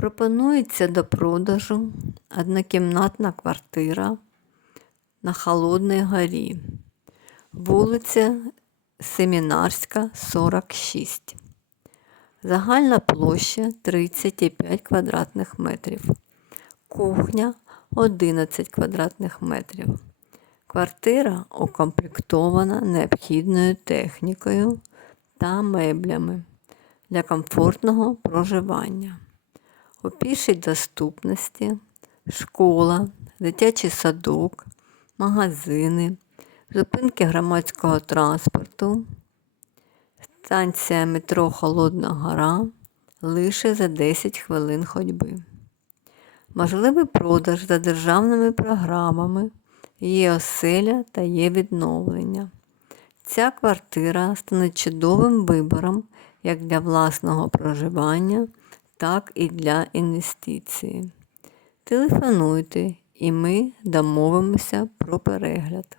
Пропонується до продажу однокімнатна квартира на Холодній горі, вулиця Семінарська, 46. Загальна площа 35 квадратних метрів. Кухня 11 квадратних метрів. Квартира укомплектована необхідною технікою та меблями для комфортного проживання. У пішій доступності школа, дитячий садок, магазини, зупинки громадського транспорту, станція метро Холодна Гора лише за 10 хвилин ходьби. Можливий продаж за державними програмами, є оселя та є відновлення. Ця квартира стане чудовим вибором як для власного проживання, так і для інвестиції. Телефонуйте і ми домовимося про перегляд.